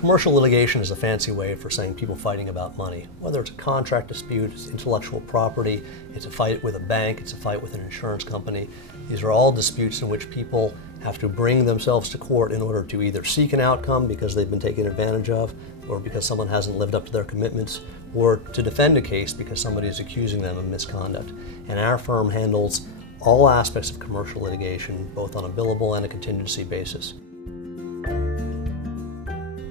Commercial litigation is a fancy way for saying people fighting about money. Whether it's a contract dispute, it's intellectual property, it's a fight with a bank, it's a fight with an insurance company. These are all disputes in which people have to bring themselves to court in order to either seek an outcome because they've been taken advantage of, or because someone hasn't lived up to their commitments, or to defend a case because somebody is accusing them of misconduct. And our firm handles all aspects of commercial litigation, both on a billable and a contingency basis.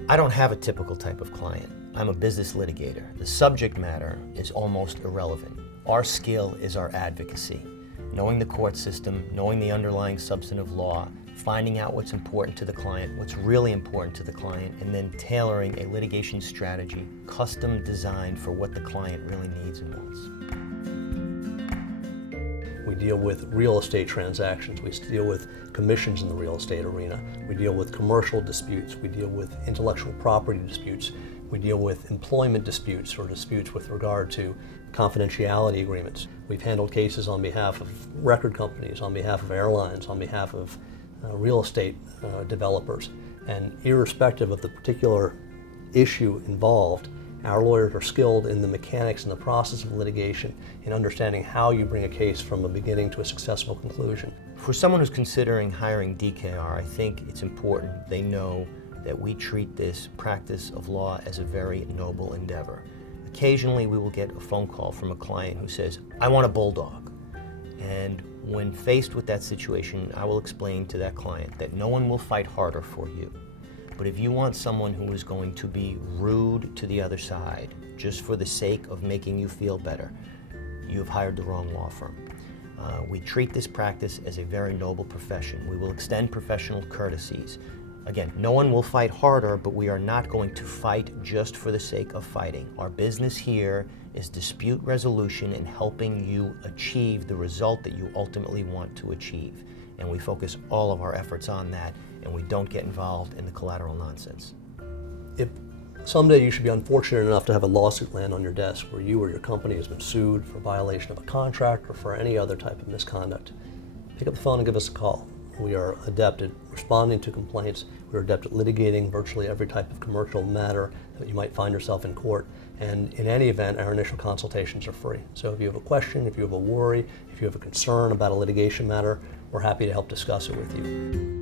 I don't have a typical type of client. I'm a business litigator. The subject matter is almost irrelevant. Our skill is our advocacy. Knowing the court system, knowing the underlying substantive law, finding out what's important to the client, what's really important to the client, and then tailoring a litigation strategy custom designed for what the client really needs and wants. We deal with real estate transactions. We deal with commissions in the real estate arena. We deal with commercial disputes. We deal with intellectual property disputes. We deal with employment disputes or disputes with regard to confidentiality agreements. We've handled cases on behalf of record companies, on behalf of airlines, on behalf of real estate developers. And irrespective of the particular issue involved, our lawyers are skilled in the mechanics and the process of litigation, in understanding how you bring a case from a beginning to a successful conclusion. For someone who's considering hiring DKR, I think it's important they know that we treat this practice of law as a very noble endeavor. Occasionally we will get a phone call from a client who says, I want a bulldog. And when faced with that situation, I will explain to that client that no one will fight harder for you. But if you want someone who is going to be rude to the other side, just for the sake of making you feel better, you have hired the wrong law firm. We treat this practice as a very noble profession. We will extend professional courtesies. Again, no one will fight harder, but we are not going to fight just for the sake of fighting. Our business here is dispute resolution and helping you achieve the result that you ultimately want to achieve. And we focus all of our efforts on that, and we don't get involved in the collateral nonsense. If someday you should be unfortunate enough to have a lawsuit land on your desk where you or your company has been sued for violation of a contract or for any other type of misconduct, pick up the phone and give us a call. We are adept at responding to complaints. We're adept at litigating virtually every type of commercial matter that you might find yourself in court. And in any event, our initial consultations are free. So if you have a question, if you have a worry, if you have a concern about a litigation matter, we're happy to help discuss it with you.